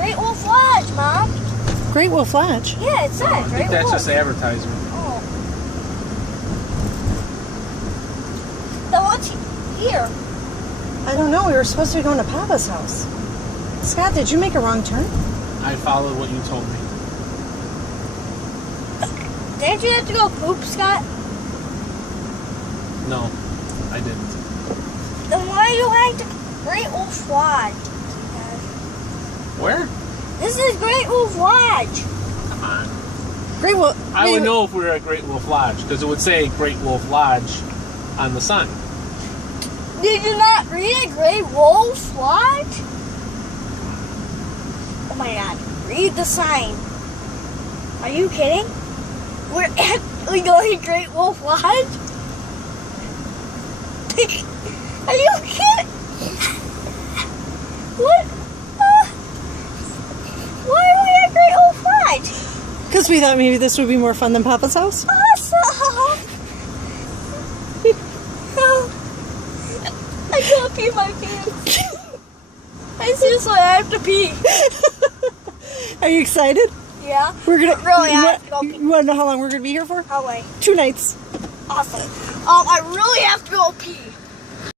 Great Wolf Lodge, Mom. Great Wolf Lodge? Yeah, it said I Great think that's Wolf. just advertisement. Oh. Then what's here? I don't know. We were supposed to be going to Papa's house. Scott, did you make a wrong turn? I followed what you told me. Didn't you have to go poop, Scott? No, I didn't. Then why are you heading to Great Wolf Lodge? Where? This is Great Wolf Lodge. Come on. Great Wolf. I would know if we were at Great Wolf Lodge because it would say Great Wolf Lodge on the sign. Did you not read it? Great Wolf Lodge? Oh my god. Read the sign. Are you kidding? We're actually going to Great Wolf Lodge? Are you kidding? What? Why are we at Great Wolf Lodge? Because we thought maybe this would be more fun than Papa's house. Awesome! I can't pee my pants. I seriously have to pee. Are you excited? Yeah. We're gonna Really, I have to go pee. You want to know how long we're gonna be here for? How late? 2 nights. Awesome. I really have to go pee.